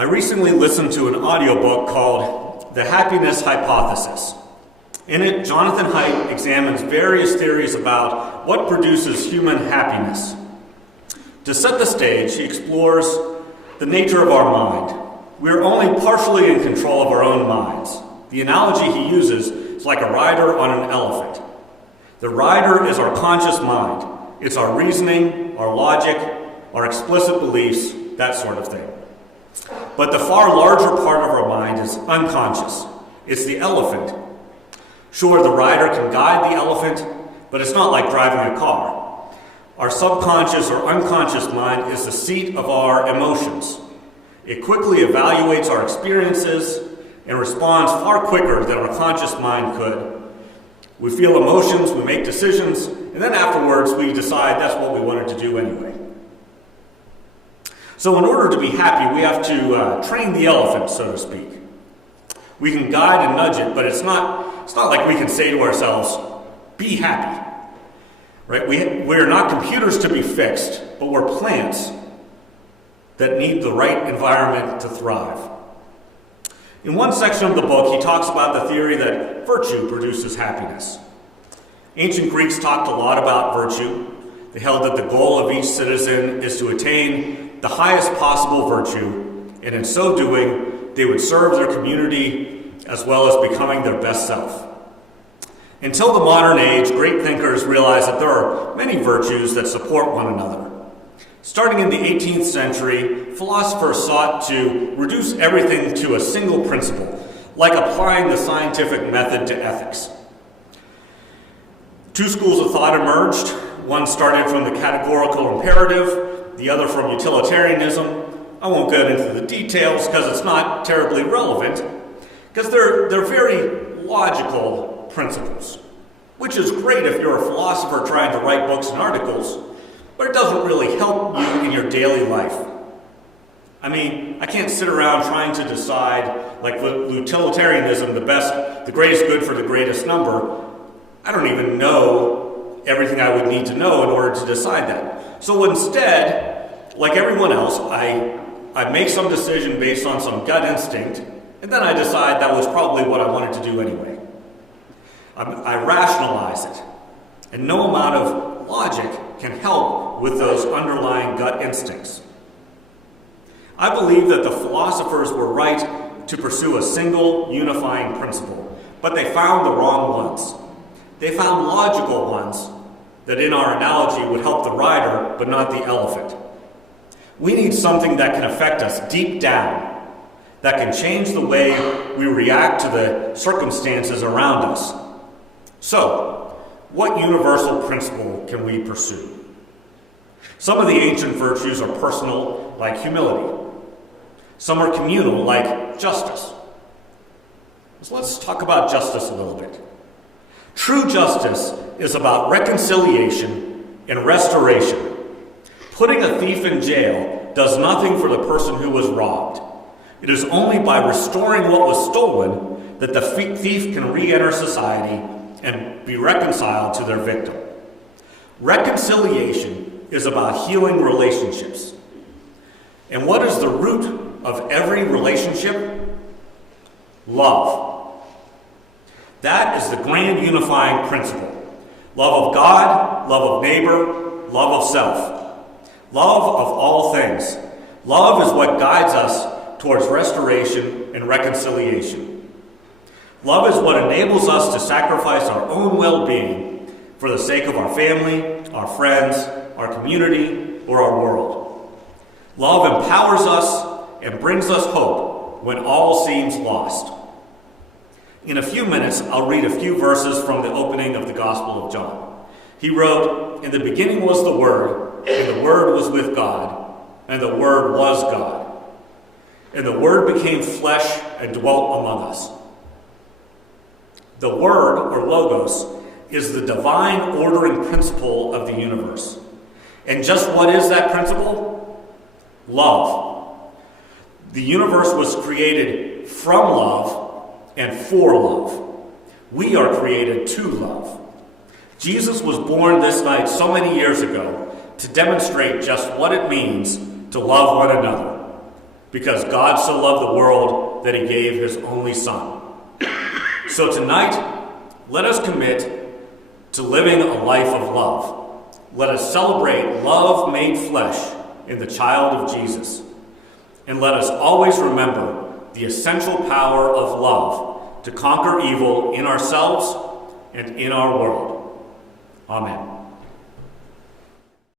I recently listened to an audiobook called The Happiness Hypothesis. In it, Jonathan Haidt examines various theories about what produces human happiness. To set the stage, he explores the nature of our mind. We are only partially in control of our own minds. The analogy he uses is like a rider on an elephant. The rider is our conscious mind. It's our reasoning, our logic, our explicit beliefs, that sort of thing. But the far larger part of our mind is unconscious. It's the elephant. Sure, the rider can guide the elephant, but it's not like driving a car. Our subconscious or unconscious mind is the seat of our emotions. It quickly evaluates our experiences and responds far quicker than our conscious mind could. We feel emotions, we make decisions, and then afterwards we decide that's what we wanted to do anyway. So in order to be happy, we have to train the elephant, so to speak. We can guide and nudge it, but it's not like we can say to ourselves, be happy. Right? We're not computers to be fixed, but we're plants that need the right environment to thrive. In one section of the book, he talks about the theory that virtue produces happiness. Ancient Greeks talked a lot about virtue. They held that the goal of each citizen is to attain the highest possible virtue, and in so doing, they would serve their community as well as becoming their best self. Until the modern age, great thinkers realized that there are many virtues that support one another. Starting in the 18th century, philosophers sought to reduce everything to a single principle, like applying the scientific method to ethics. Two schools of thought emerged. One started from the categorical imperative, the other from utilitarianism. I won't get into the details because it's not terribly relevant, because they're very logical principles, which is great if you're a philosopher trying to write books and articles, but it doesn't really help you in your daily life. I mean, I can't sit around trying to decide, like with utilitarianism, the greatest good for the greatest number. I don't even know everything I would need to know in order to decide that. So instead, like everyone else, I make some decision based on some gut instinct, and then I decide that was probably what I wanted to do anyway. I rationalize it, and no amount of logic can help with those underlying gut instincts. I believe that the philosophers were right to pursue a single unifying principle, but they found the wrong ones. They found logical ones that in our analogy would help the rider, but not the elephant. We need something that can affect us deep down, that can change the way we react to the circumstances around us. So, what universal principle can we pursue? Some of the ancient virtues are personal, like humility. Some are communal, like justice. So let's talk about justice a little bit. True justice is about reconciliation and restoration. Putting a thief in jail does nothing for the person who was robbed. It is only by restoring what was stolen that the thief can re-enter society and be reconciled to their victim. Reconciliation is about healing relationships. And what is the root of every relationship? Love. That is the grand unifying principle. Love of God, love of neighbor, love of self. Love of all things. Love is what guides us towards restoration and reconciliation. Love is what enables us to sacrifice our own well-being for the sake of our family, our friends, our community, or our world. Love empowers us and brings us hope when all seems lost. In a few minutes, I'll read a few verses from the opening of the Gospel of John. He wrote, "In the beginning was the Word, and the Word was with God, and the Word was God. And the Word became flesh and dwelt among us." The Word, or Logos, is the divine ordering principle of the universe. And just what is that principle? Love. The universe was created from love and for love. We are created to love. Jesus was born this night so many years ago to demonstrate just what it means to love one another. because God so loved the world that he gave his only Son. So tonight, let us commit to living a life of love. Let us celebrate love made flesh in the child of Jesus. And let us always remember the essential power of love to conquer evil in ourselves and in our world. Amen.